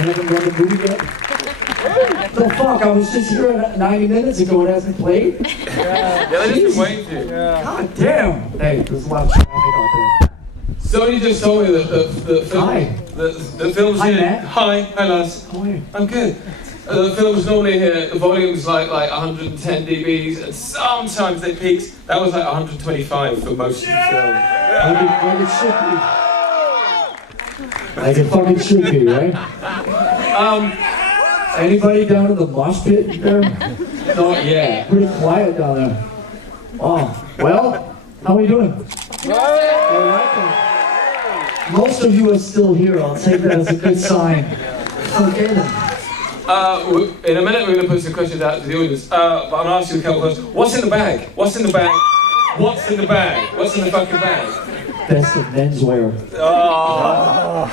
They haven't run the movie yet? The fuck, I was just here 90 minutes ago, it hasn't played? Yeah, they've just been waiting for you. God damn! Hey, there's a lot of traffic out there. Somebody just told me that the film... Hi. The film's Hi, here. Matt. Hi Lars. How are you? I'm good. The film's normally here, the volume's like 110 dBs, and sometimes they peaks. That was like 125 for most of the film. Like it should be. Like it fucking should be, right? Anybody down in the mosh pit there? Not yet. Pretty quiet down there. Wow. Well, how are you doing? All right. Most of you are still here. I'll take that as a good sign. Okay then. In a minute we're going to put some questions out to the audience, but I'm going to ask you a couple of questions. What's in the bag? What's in the bag? What's in the bag? What's in the fucking bag? Best of menswear. Oh,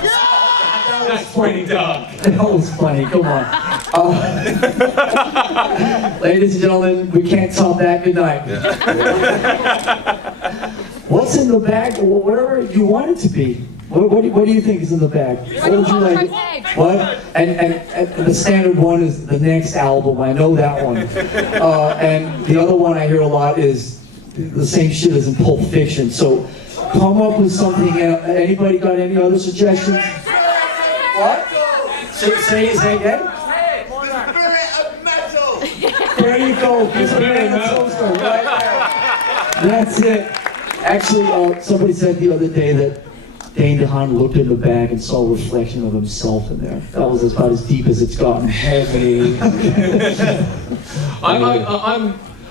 that's pretty dark. That was funny, come on. Ladies and gentlemen, we can't top that. Good night. What's in the bag? Whatever you want it to be. What do you think is in the bag? What would you like? What? And the standard one is the next album. I know that one. And the other one I hear a lot is the same shit as in Pulp Fiction. So come up with something. Anybody got any other suggestions? What? Say again? The spirit of metal! There you go. Give a man a toaster, right? That's it. Actually, somebody said the other day that Dane DeHaan looked in the bag and saw a reflection of himself in there. That was about as deep as it's gotten. Heavy.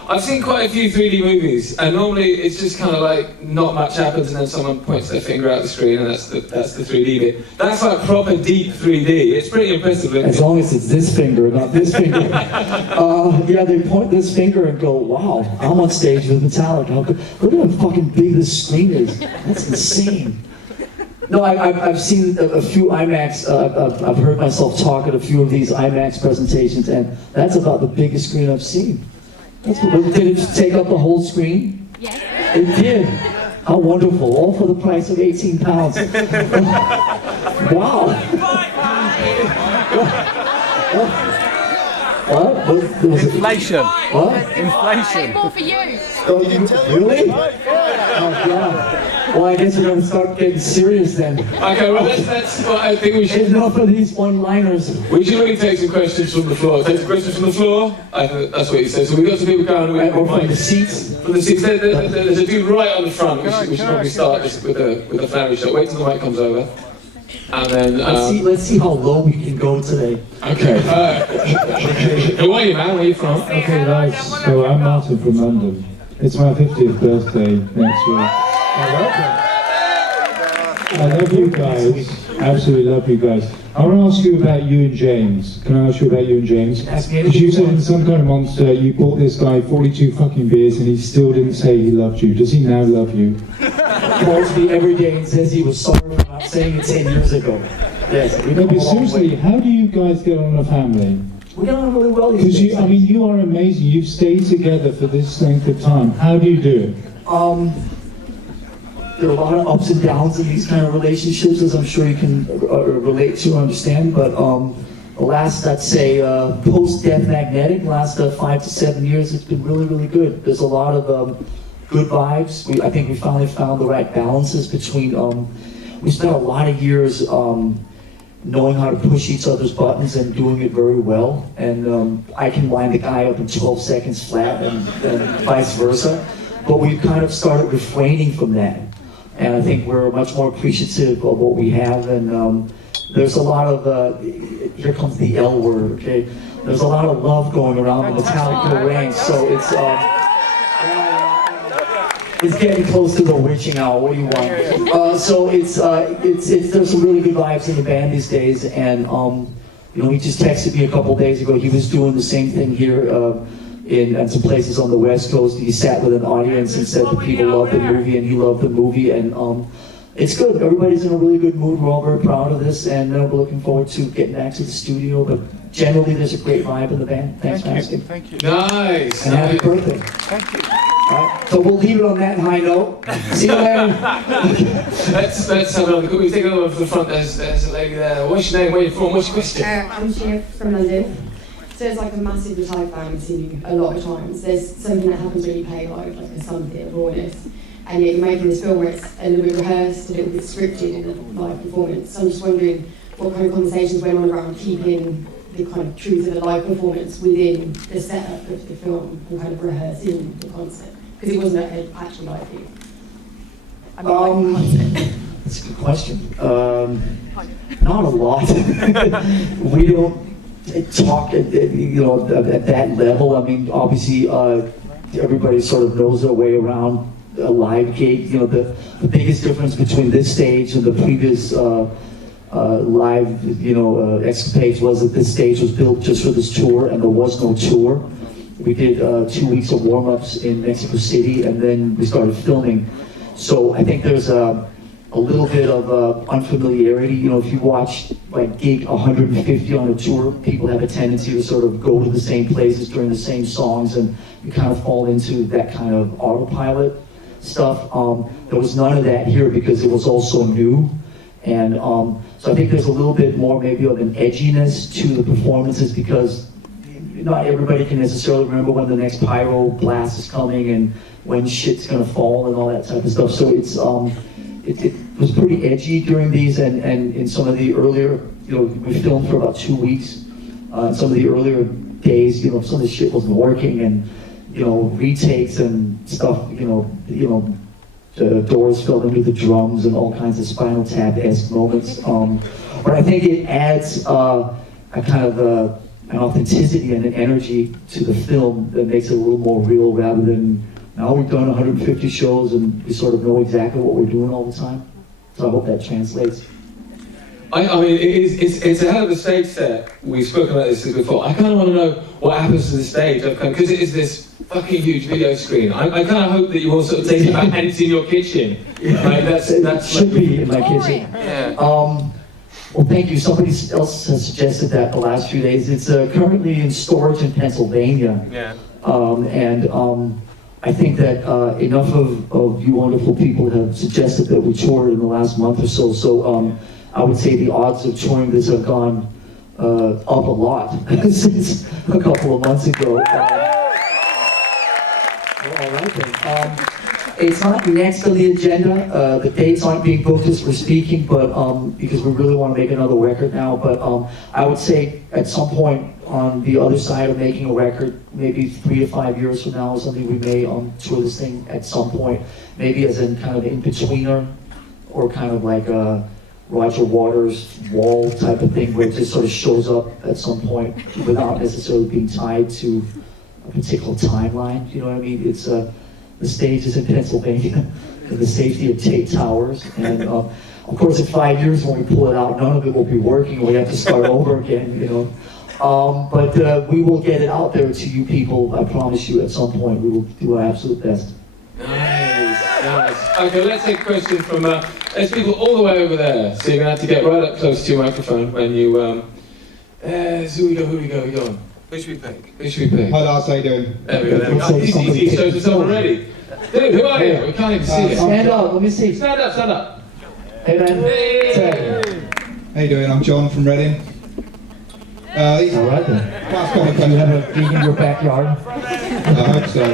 I've seen quite a few 3D movies, and normally it's just kind of like not much happens, and then someone points their finger out the screen, and that's the 3D bit. That's like proper deep 3D. It's pretty impressive. As long as it's this finger, not this finger. Yeah, they point this finger and go, "Wow, I'm on stage with Metallica. Look at how fucking big this screen is. That's insane." No, I've seen a few IMAX, I've heard myself talk at a few of these IMAX presentations, and that's about the biggest screen I've seen. Did it take up the whole screen? Yes. It did. How wonderful. All for the price of 18 pounds. Wow. What? Inflation. What? Inflation. More for you. Oh, really? Oh, God. Well, I guess we're going to start getting serious then. Okay, well, that's what I think we should. Enough of these one-liners. We should really take some questions from the floor. Take some questions from the floor. I think that's what you said. So we've got some people going. Or from the seats. From the seats. There's a dude right on the front. We should probably start just with a flowery shot. Wait till the mic comes over. And then... let's see how low we can go today. Okay. Who are you, man? Where are you from? Okay, guys. So I'm Martin from London. It's my 50th birthday next year. I love you guys. Absolutely love you guys. I want to ask you about you and James. Can I ask you about you and James? Because you said in Some Kind of Monster you bought this guy 42 fucking beers and he still didn't say he loved you. Does he now love you? He calls me every day and says he was sorry for not saying it 10 years ago. Yes. No, but seriously, how do you guys get on a family? We get on really well these Because days. you are amazing. You've stayed together for this length of time. How do you do it? There are a lot of ups and downs in these kind of relationships, as I'm sure you can relate to or understand, but the last, I'd say, post-death magnetic, last 5 to 7 years, it's been really, really good. There's a lot of good vibes. I think we finally found the right balances between, we spent a lot of years knowing how to push each other's buttons and doing it very well, and I can wind a guy up in 12 seconds flat and vice versa, but we've kind of started refraining from that. And I think we're much more appreciative of what we have, and there's a lot of, here comes the L word, okay? There's a lot of love going around the Metallica range, so it's getting close to the witching hour. What do you want? So there's some really good vibes in the band these days, and you know, he just texted me a couple days ago. He was doing the same thing here in some places on the West Coast. He sat with an audience and said the people loved the movie, and he loved the movie, and it's good. Everybody's in a really good mood. We're all very proud of this, and we're looking forward to getting back to the studio. But generally, there's a great vibe in the band. Thanks for asking. Thank you. Nice. And happy birthday. Thank you. Alright, so we'll leave it on that high note. See you later. Let's have another. Can we take another one from the front? There's a lady there. What's your name? Where are you from? What's your question? I'm Shiv from London. So it's like a massive Metallica fan I've seen a lot of times. There's something that happens when you play live, like there's some bit of rawness. And yet you're making this film where it's a little bit rehearsed, a little bit scripted in a live performance. So I'm just wondering what kind of conversations went on around keeping the kind of truth of the live performance within the setup of the film and kind of rehearsing the concert. Because it wasn't an actual live thing. I mean, like concert. That's a good question. Not a lot. We don't talk at that level. I mean, obviously, everybody sort of knows their way around a live gig. You know, the biggest difference between this stage and the previous live, escapades was that this stage was built just for this tour, and there was no tour. We did 2 weeks of warm-ups in Mexico City, and then we started filming. So I think there's a little bit of unfamiliarity. You know, if you watch like gig 150 on a tour, people have a tendency to sort of go to the same places during the same songs, and you kind of fall into that kind of autopilot stuff. There was none of that here because it was all so new. And so I think there's a little bit more maybe of an edginess to the performances because not everybody can necessarily remember when the next pyro blast is coming and when shit's gonna fall and all that type of stuff. So it's it was pretty edgy during these, and in some of the earlier, we filmed for about 2 weeks. Some of the earlier days, some of the shit wasn't working, and retakes and stuff. The doors fell into the drums and all kinds of Spinal Tap-esque moments. But I think it adds a kind of an authenticity and an energy to the film that makes it a little more real rather than now we've done 150 shows and we sort of know exactly what we're doing all the time. So I hope that translates. I mean, it's a hell of a stage set. We've spoken about this before. I kind of want to know what happens to the stage, because it is this fucking huge video screen. I kind of hope that you also take it back and it's in your kitchen. Like, that should be in my kitchen. Yeah. Well, thank you. Somebody else has suggested that the last few days. It's currently in storage in Pennsylvania. Yeah. I think that enough of you wonderful people have suggested that we tour in the last month or so. So I would say the odds of touring this have gone up a lot since a couple of months ago. All right then. It's not next on the agenda. The dates aren't being booked as we're speaking, but because we really want to make another record now. But I would say at some point on the other side of making a record, maybe 3 to 5 years from now or something, we may tour this thing at some point, maybe as in kind of in-betweener, or kind of like a Roger Waters wall type of thing where it just sort of shows up at some point without necessarily being tied to a particular timeline. You know what I mean? It's the stage is in Pennsylvania, in the safety of Tate Towers, and of course in 5 years when we pull it out, none of it will be working. We have to start over again, But we will get it out there to you people. I promise you. At some point, we will do our absolute best. Nice. Okay, let's take a question from there's people all the way over there, so you're gonna have to get right up close to your microphone when you. Who we go? Who should we pick? Hi Lars, how you doing? There we go. He shows himself already. Dude, who are you? We can't even see you. Stand up. Let me see. Stand up. Hey man. Hey. How you doing? I'm John from Reading. All right then. Do you have a gig in your backyard? I hope so.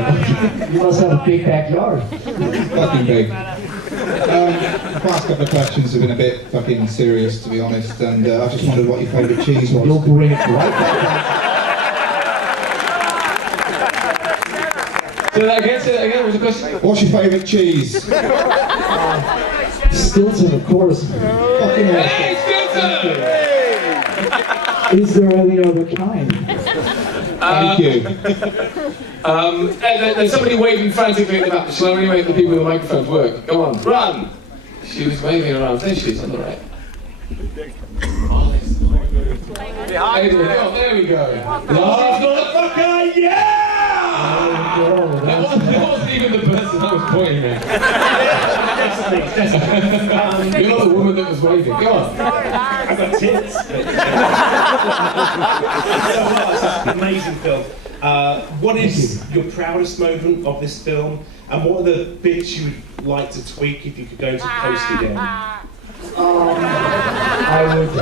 You must have a big backyard. Fucking big. The past couple of questions have been a bit fucking serious, to be honest, and I just wondered what your favourite cheese was. You'll bring it right back. Say that again, what's the question? What's your favourite cheese? Stilton, of course. Fucking awesome. Hey, Stilton! Is there any other kind? Thank you. There's somebody waving frantically at the back. Shall I really make the people with the microphones work? Come on, run! She was waving around. There she is, on the right. There we go. Lars, motherfucker, yeah! That wasn't even the person that was pointing at. You're not the woman that was waving. Go on. I've got tits. Amazing film. What is your proudest moment of this film, and what are the bits you would like to tweak if you could go to post again? I would.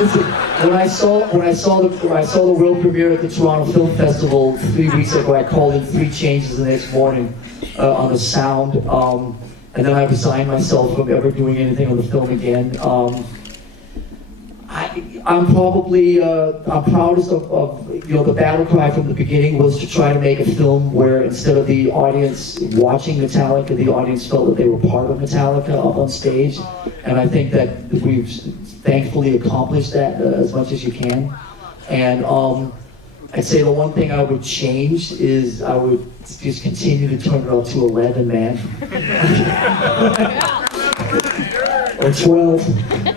Listen, when I saw the world premiere at the Toronto Film Festival 3 weeks ago, I called in 3 changes the next morning on the sound, and then I resigned myself from ever doing anything on the film again. I'm probably I'm proudest of the battle cry from the beginning was to try to make a film where instead of the audience watching Metallica, the audience felt that they were part of Metallica up on stage, and I think that we've thankfully accomplished that as much as you can. And I'd say the one thing I would change is I would just continue to turn it up to 11, man. Or 12.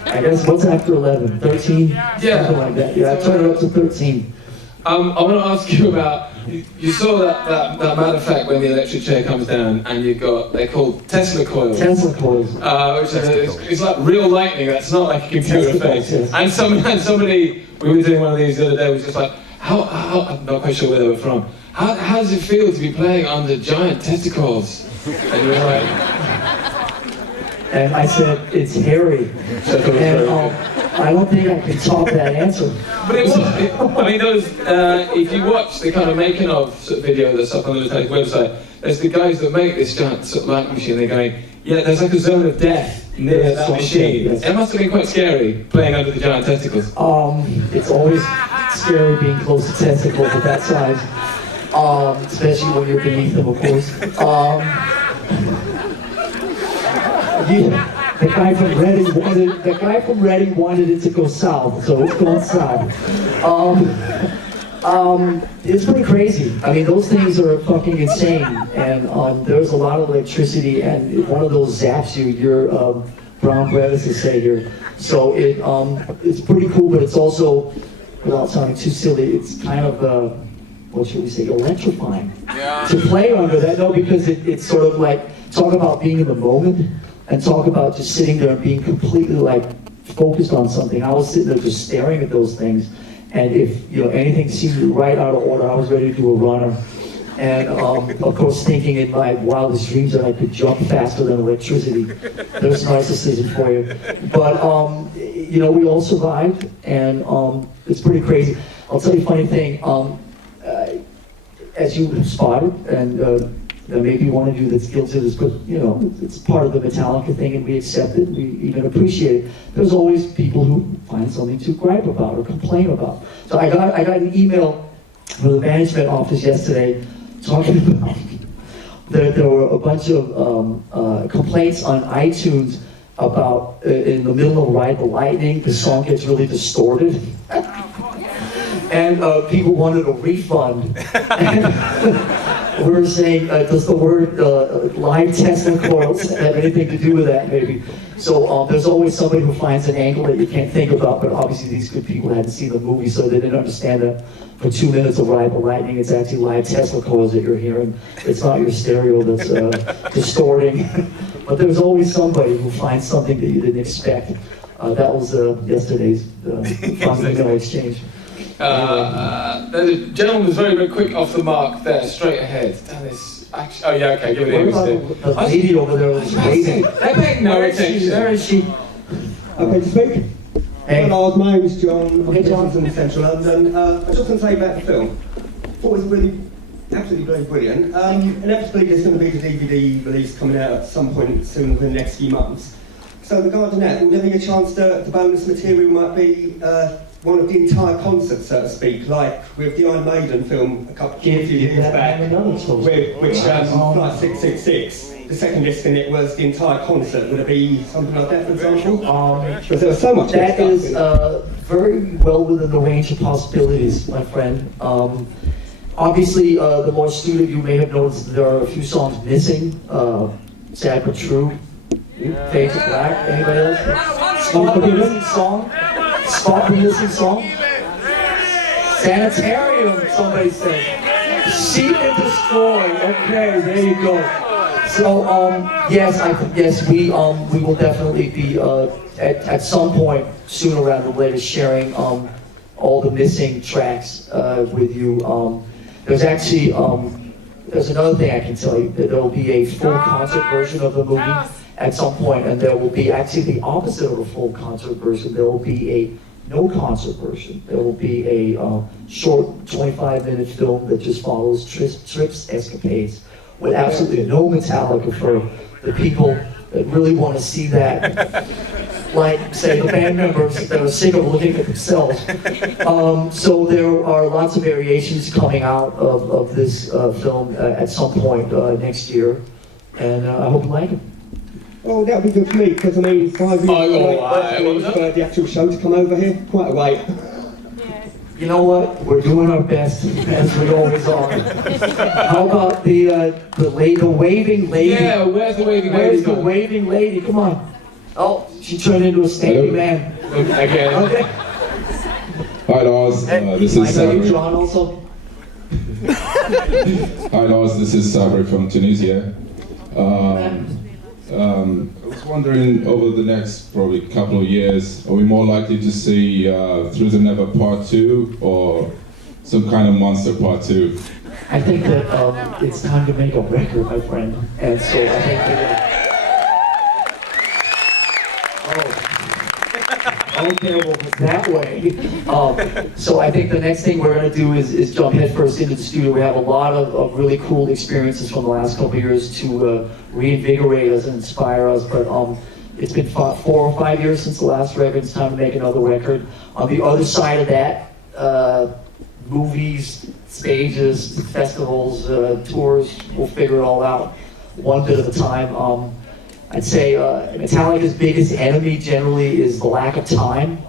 I guess what's after 11? 13? Yeah. Something like that. Yeah, turn it up to 13. I want to ask you about, you saw that matter of fact when the electric chair comes down and you've got, they're called Tesla coils. Tesla coils. Which is, it's like real lightning, that's not like a computer Tesla effect. coils, yes. And somebody, we were doing one of these the other day, was just like, how I'm not quite sure where they were from. How does it feel to be playing under giant testicles? And you were like, And I said, it's hairy. And I don't think I can top that answer. but it was, I mean, those, if you watch the kind of making of sort of video that's up on the Metallica website, there's the guys that make this giant sort of light machine, they're going, yeah, there's like a zone of death near that machine. Yes. It must have been quite scary playing under the giant testicles. It's always scary being close to testicles of that size. Especially when you're beneath them, of course. The guy from Reading wanted it to go south, so it's going south. It's pretty crazy. I mean, those things are fucking insane, and there's a lot of electricity, and if one of those zaps you, you're brown bread, as they say here. So it's pretty cool, but it's also, without sounding too silly, it's kind of what should we say, electrifying to play under that. No, because it's sort of like talk about being in the moment. And talk about just sitting there and being completely like focused on something. I was sitting there just staring at those things, and if anything seemed right out of order, I was ready to do a runner. And of course, thinking in my wildest dreams that I could jump faster than electricity. There's narcissism for you. But we all survived, and it's pretty crazy. I'll tell you a funny thing. As you spotted, and maybe one of you that's guilty of this, but it's part of the Metallica thing, and we accept it, we even appreciate it. There's always people who find something to gripe about or complain about. So I got an email from the management office yesterday talking about there were a bunch of complaints on iTunes about in the middle of Ride the Lightning, the song gets really distorted. And people wanted a refund. We were saying, does the word live Tesla coils have anything to do with that, maybe? So there's always somebody who finds an angle that you can't think about, but obviously these good people hadn't seen the movie, so they didn't understand that for 2 minutes of Ride the Lightning, it's actually live Tesla coils that you're hearing. It's not your stereo that's distorting. But there's always somebody who finds something that you didn't expect. That was yesterday's fundamental exchange. There's a gentleman who's very, very quick off the mark there, straight ahead. Down this, oh yeah, okay, give it What a about the lady over there was amazing? They're paying no attention. Where is she? Okay, to speak. Hey. Hello, my name is John. I'm Hey, John. from Central London. I just want to say about the film. Thought it was really, absolutely very brilliant. Inevitably, there's going to be a DVD release coming out at some point soon within the next few months. So regarding that, will there be a chance the bonus material might be one of the entire concerts, so to speak, like with the Iron Maiden film a few years back, which Flight 666, the second disc in it was the entire concert. Would it be something like that, for example? Because there was so much. That is very well within the range of possibilities, my friend. Obviously, the more astute of you may have noticed that there are a few songs missing. Sad but true. Fade to Black. Anybody else? Spot the missing song. Spot the missing song. Sanitarium. Somebody said. Seek and destroy. Okay, there you go. So yes, we will definitely be at some point sooner rather than later sharing a all the missing tracks with you. There's actually, there's another thing I can tell you, that there will be a full concert version of the movie at some point, and there will be actually the opposite of a full concert version. There will be a no concert version. There will be a short 25-minute film that just follows Tripp's escapades with absolutely no Metallica for the people that really want to see that. Like, say, the band members that are sick of looking at themselves. So there are lots of variations coming out of this film at some point next year, and I hope you like them. Well, that would be good for me, because I mean, 5 years for the actual show to come over here, quite a wait. You know what? We're doing our best, as we always are. How about the waving lady? Yeah, where's the waving lady? Where's the waving lady? Come on. Oh, she turned into a stately man. Again. Okay. Hi Lars, this is I know you, Sabri. John, also. Hi Lars, this is Sabri from Tunisia. I was wondering, over the next probably couple of years, are we more likely to see Through the Never Part 2 or some kind of Monster Part 2? I think that it's time to make a record, my friend. And so I think that... Okay, well, it's that way. So I think the next thing we're going to do is jump headfirst into the studio. We have a lot of really cool experiences from the last couple of years to reinvigorate us and inspire us. But it's been 4 or 5 years since the last record. It's time to make another record. On the other side of that, movies, stages, festivals, tours, we'll figure it all out one bit at a time. I'd say Metallica's biggest enemy generally is the lack of time.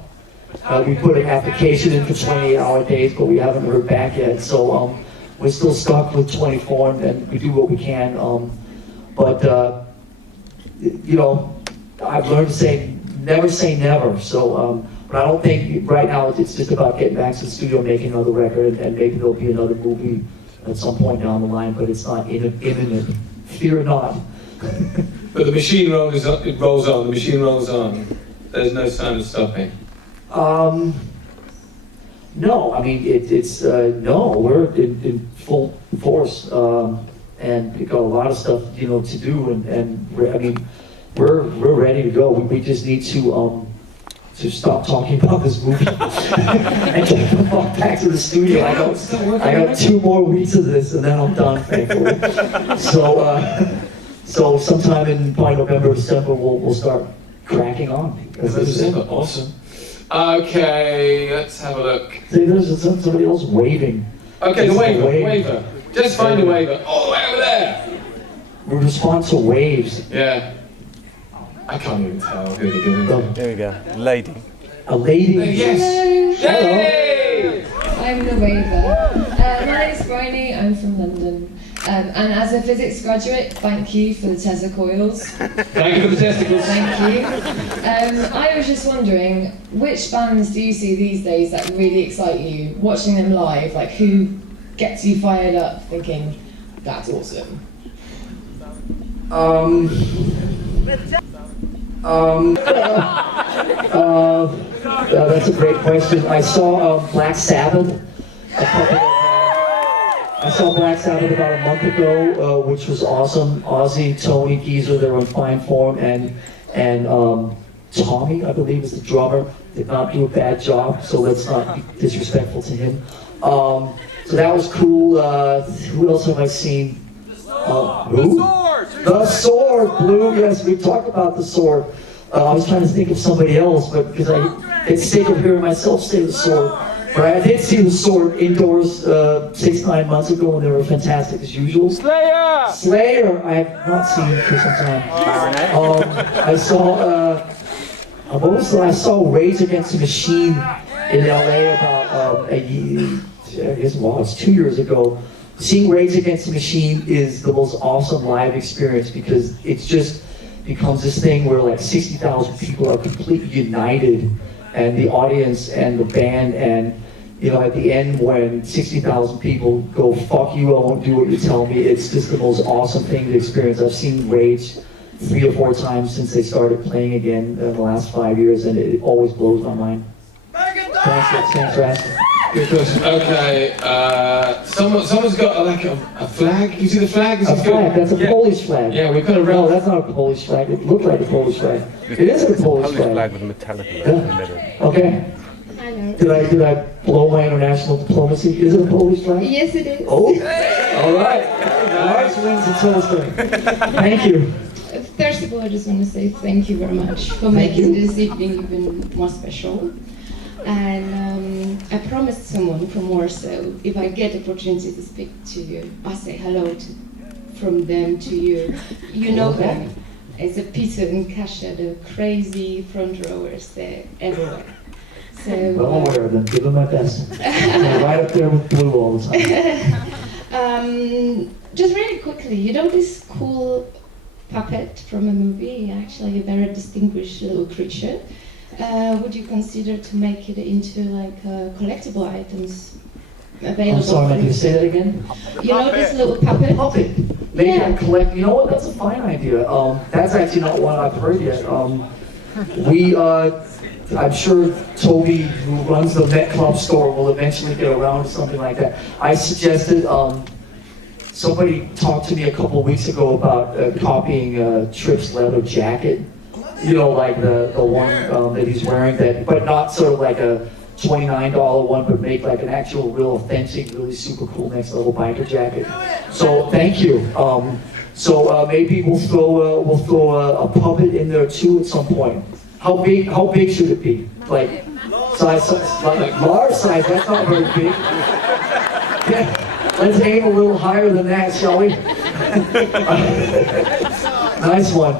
We put an application in for 28-hour days, but we haven't heard back yet. So we're still stuck with 24, and we do what we can. But you know, I've learned to say never. So, but I don't think right now it's just about getting back to the studio, making another record, and maybe there'll be another movie at some point down the line. But it's not imminent. Fear not. But the machine rolls on. The machine rolls on. There's no sign of stopping. No, I mean it's no. We're in full force, and we've got a lot of stuff to do, and we're ready to go. We just need to stop talking about this movie and get the fuck back to the studio. I got 2 more weeks of this, and then I'm done, thankfully. So sometime in by November, December, we'll start cracking on. Awesome. Okay, let's have a look. See, there's somebody else waving. Okay, the waiver. Just find a waiver. All the way over there. We respond to waves. Yeah. I can't even tell who they're doing. There we go. Lady. A lady. Yes. Hello. Yay! I'm the waiver. My name is Bryony, I'm from London. And as a physics graduate, thank you for the Tesla coils. Thank you for the testicles. Thank you. I was just wondering, which bands do you see these days that really excite you? Watching them live, like who gets you fired up thinking, that's awesome? That's a great question. I saw Black Sabbath about a month ago, which was awesome. Ozzy, Tony, Geezer, they were in fine form, and Tommy, I believe, is the drummer, did not do a bad job, so let's not be disrespectful to him. So that was cool. Who else have I seen? Who? The Sword, Blue. Yes, we talked about The Sword. I was trying to think of somebody else, but because I get sick of hearing myself say The Sword. But I did see The Sword indoors 6-9 months ago, and they were fantastic as usual. Slayer, I have not seen for some time. I saw, what was the last? I saw Rage Against the Machine in LA about a year, I guess, well, it's 2 years ago. Seeing Rage Against the Machine is the most awesome live experience because it's just becomes this thing where like 60,000 people are completely united, and the audience and the band, and at the end when 60,000 people go, fuck you, I won't do what you tell me, it's just the most awesome thing to experience. I've seen Rage 3 or 4 times since they started playing again in the last 5 years, and it always blows my mind. Thanks for asking. Good question. Okay, someone's got like a flag. You see the flag? A flag, that's a Polish flag. Yeah, we've got a No, that's not a Polish flag. It looked like a Polish flag. It is a Polish flag. with Metallica in the middle. Okay. Did I blow my international diplomacy? Is it a Polish flag? Yes, it is. Oh, all right. Lars wins the toast. Thank you. First of all, I just want to say thank you very much for making this evening even more special. And I promised someone from Warsaw, if I get opportunity to speak to you, I'll say hello from them to you. You know them. It's a Peter and Kasia, the crazy front rowers. They're everywhere. So, Well aware of them. Give them my best. They're right up there with Blue all the time. just really quickly, you know this cool puppet from a movie? Actually, a very distinguished little creature. Would you consider to make it into like collectible items available? I'm sorry, can you say that again? You know this little puppet? Puppet. Make it collect. You know what? That's a fine idea. That's actually not one I've heard yet. I'm sure Toby, who runs the Met Club store, will eventually get around to something like that. I suggested. Somebody talked to me a couple of weeks ago about copying Tripp's leather jacket. You know, like the one that he's wearing, but not sort of like a $29 one, but make like an actual, real authentic, really super cool next level biker jacket. So thank you. Maybe we'll throw a puppet in there too at some point. How big should it be? Like size, like Lars size? That's not very big. Yeah, let's aim a little higher than that, shall we? Nice one.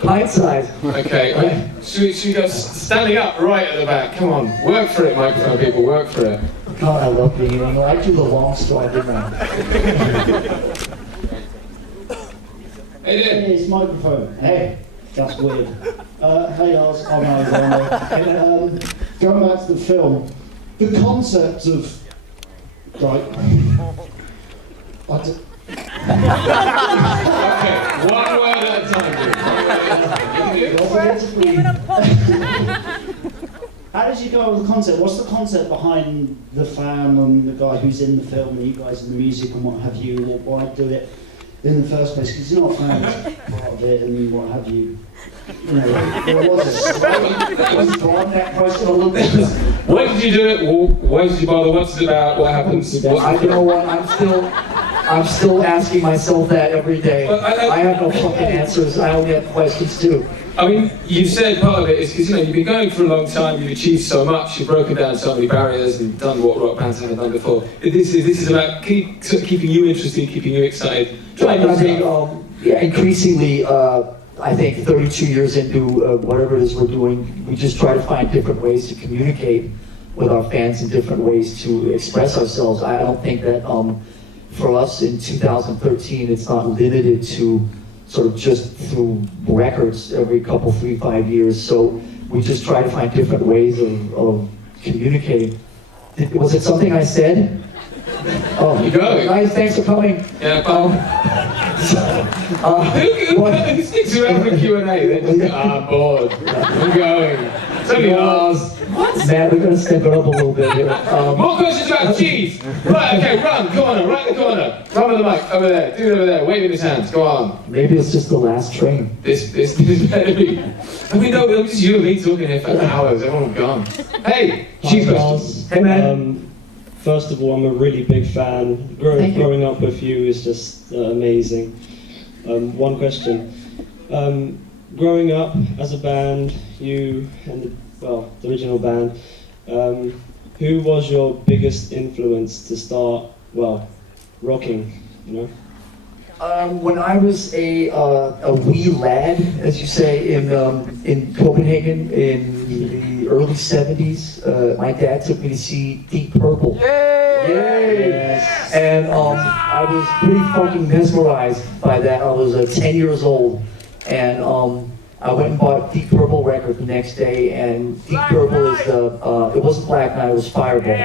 Pint size. Okay, should we go standing up right at the back? Come on, work for it, microphone people, work for it. God, I love being here. I do the long straw, didn't I? Hey, Hey, it's microphone. Hey. That's weird. Hey Lars, I'm Alexander. Going back to the film, the concept of right. Okay, one word at a time. How did you go with the concept? What's the concept behind the fan and the guy who's in the film and you guys in the music and what have you? Or why do it in the first place? Because you're not a fan, it's part of it and what have you. You know, what was it? That question a little bit. Why did you do it? Why did you bother? What's it about? What happens? You know what? I'm still asking myself that every day. I have no fucking answers. I only have questions too. I mean, you said part of it is because you've been going for a long time. You've achieved so much. You've broken down so many barriers and done what rock bands haven't done before. This is about keeping you interested, keeping you excited. I think, increasingly. I think 32 years into whatever it is we're doing, we just try to find different ways to communicate with our fans and different ways to express ourselves. I don't think that for us in 2013, it's not limited to sort of just through records every couple, 3-5 years. So we just try to find different ways of communicating. Was it something I said? Oh, you go. Guys, thanks for coming. Yeah, who sticks around for Q&A? They just go, I'm bored. I'm going. It's only Lars. Man, we're going to step it up a little bit here. More questions about cheese. Right, okay, run, corner, right in the corner. Run with the mic, over there, dude over there, waving his hands, go on. Maybe it's just the last train. This better be. I mean, no, it was just you and me talking here for hours, everyone gone. Hey, cheese questions. Hey, man. First of all, I'm a really big fan. Growing up with you is just amazing. One question. Growing up as a band, you and the original band, who was your biggest influence to start, rocking, you know? When I was a wee lad, as you say, in Copenhagen in the early 70s, my dad took me to see Deep Purple. Yay! And I was pretty fucking mesmerized by that. I was 10 years old, and I went and bought Deep Purple record the next day, and Deep Purple is it wasn't Black Knight, it was Fireball.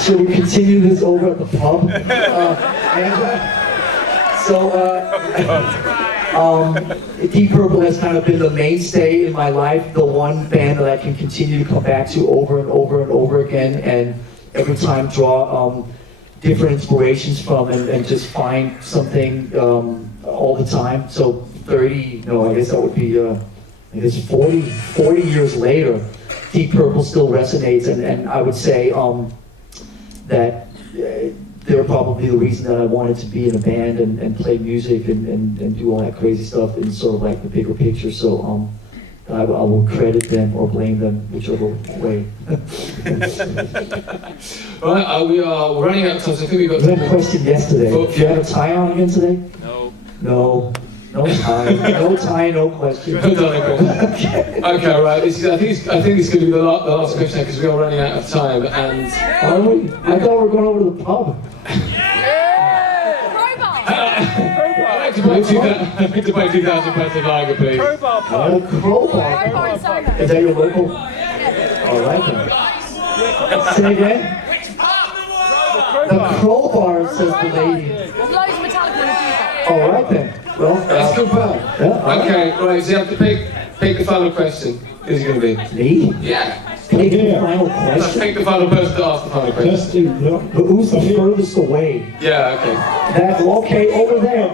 Should we continue this over at the pub? Deep Purple has kind of been the mainstay in my life, the one band that I can continue to come back to over and over and over again, and every time draw different inspirations from, and just find something all the time. So 30, no, I guess that would be, I guess 40 years later, Deep Purple still resonates, and I would say that they're probably the reason that I wanted to be in a band and play music and do all that crazy stuff in sort of like the bigger picture. So I will credit them or blame them, whichever way. Right, we are running out of time, so I think we've got... We had a question yesterday. Do you have a tie on again today? No. No tie. No tie, no question. Okay, right. I think it's going to be the last question because we are running out of time. And are we? I thought we were going over to the pub. I'd like to buy 2,000 pounds of lager, please. Crowbar. Is that your local? All right then. Say again. The crowbar, says the lady. There's loads of Metallica. All right then. Well, let's confirm. Yeah, okay, right. So you have to pick the final question. Who's it going to be? Me? Yeah. Pick the final question. Pick the final person to ask the final question. But who's the furthest away? Yeah. Okay. That's okay. Over there.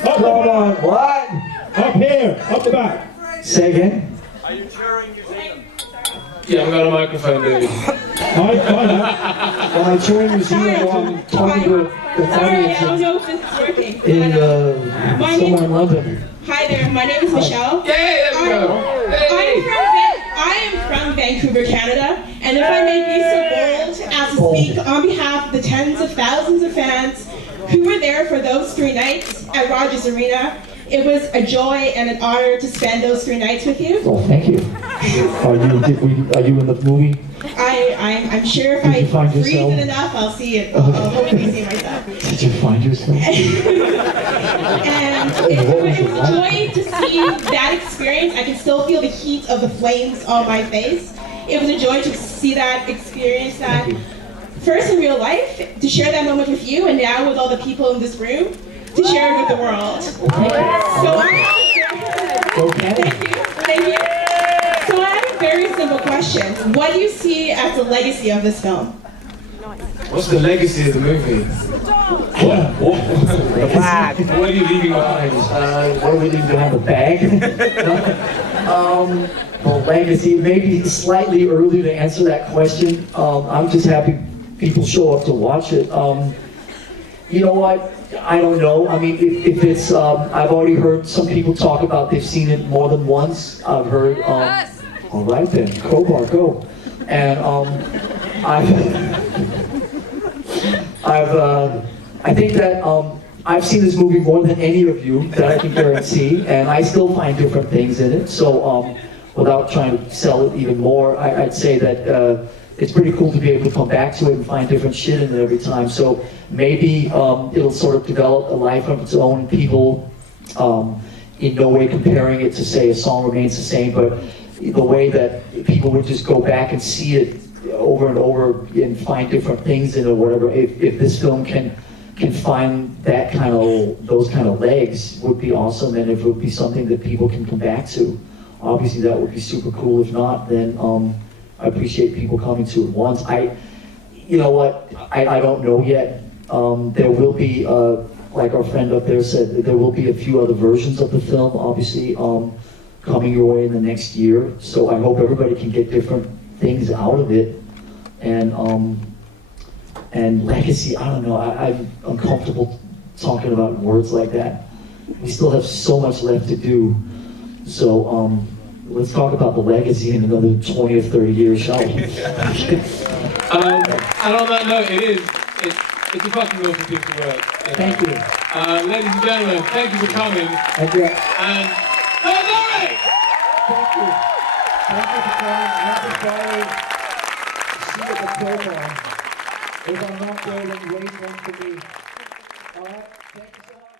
What? Hold on. What? Up here. Up the back. Say again. Are you touring New Zealand? Yeah, we've got a microphone, baby. Well, I'm touring New Zealand while I'm talking to the audience. I don't know if this is working. In somewhere in London. Hi there, my name is Michelle. There we go. I am from Vancouver, Canada, and if I may be so bold as to speak on behalf of the tens of thousands of fans who were there for those 3 nights at Rogers Arena, it was a joy and an honor to spend those 3 nights with you. Oh, thank you. Are you in the movie? I'm sure if I breathe it enough, I'll see it. I'll hopefully see myself. Did you find yourself? And it was a joy to see that experience. I can still feel the heat of the flames on my face. It was a joy to see that, experience that, first in real life, to share that moment with you, and now with all the people in this room, to share it with the world. So thank you. So I have a very simple question. What do you see as the legacy of this film? What's the legacy of the movie? What are you leaving behind? What are we leaving behind? The bag? Well, legacy, maybe slightly early to answer that question. I'm just happy people show up to watch it. You know what? I don't know. I mean, if it's, I've already heard some people talk about they've seen it more than once. I've heard, all right then, crowbar, go. And I think that I've seen this movie more than any of you that I can guarantee, and I still find different things in it. So without trying to sell it even more, I'd say that it's pretty cool to be able to come back to it and find different shit in it every time. So maybe it'll sort of develop a life of its own. People in no way comparing it to, say, A Song Remains the Same, but the way that people would just go back and see it over and over and find different things in it or whatever. If this film can find that kind of, those kind of legs, would be awesome, and if it would be something that people can come back to, obviously that would be super cool. If not, then I appreciate people coming to it once. You know what, I don't know yet. There will be, like our friend up there said, there will be a few other versions of the film, obviously, coming your way in the next year. So I hope everybody can get different things out of it. And legacy, I don't know, I'm uncomfortable talking about words like that. We still have so much left to do. So let's talk about the legacy in another 20 or 30 years, shall we? And on that note, it's a fucking awesome piece of work. Thank you. Ladies and gentlemen, thank you for coming. Thank you. And Thank you. Thank you for coming. Happy Friday. See you at the program. If I'm not there, then wait one for me. All right? Thank you so much.